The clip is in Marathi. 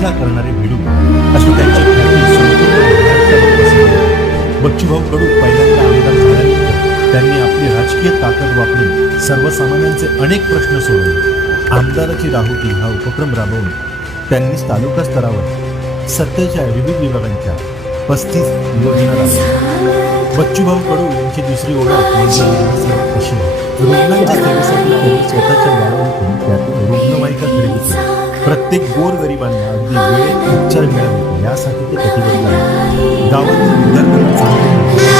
फैसला करणारे भिडू अशी त्यांची ख्याती संपूर्ण महाराष्ट्रावर पसरली. बच्चूभाऊ कडू पहिल्यांदा आमदार झाल्यानंतर त्यांनी आपली राजकीय ताकद वापरून सर्वसामान्यांचे अनेक प्रश्न सोडवले. आमदाराची राहुटी हा उपक्रम राबवून त्यांनी तालुका स्तरावर 47 विविध विभागांच्या 35 योजना राबवल्या. बच्चूभाऊ कडू यांची दुसरी ओळख म्हणजे अशी रुग्णांच्या सेवेसाठी त्यांनी स्वतःच्या गावातून त्यातून रुग्णवाहिका खरेदी केली. प्रत्येक गोरगरिबांना अगदी वेळेत उपचार मिळावे यासाठी ते कटिबद्ध आहे. गावातील विद्यार्थ्यांना चांगले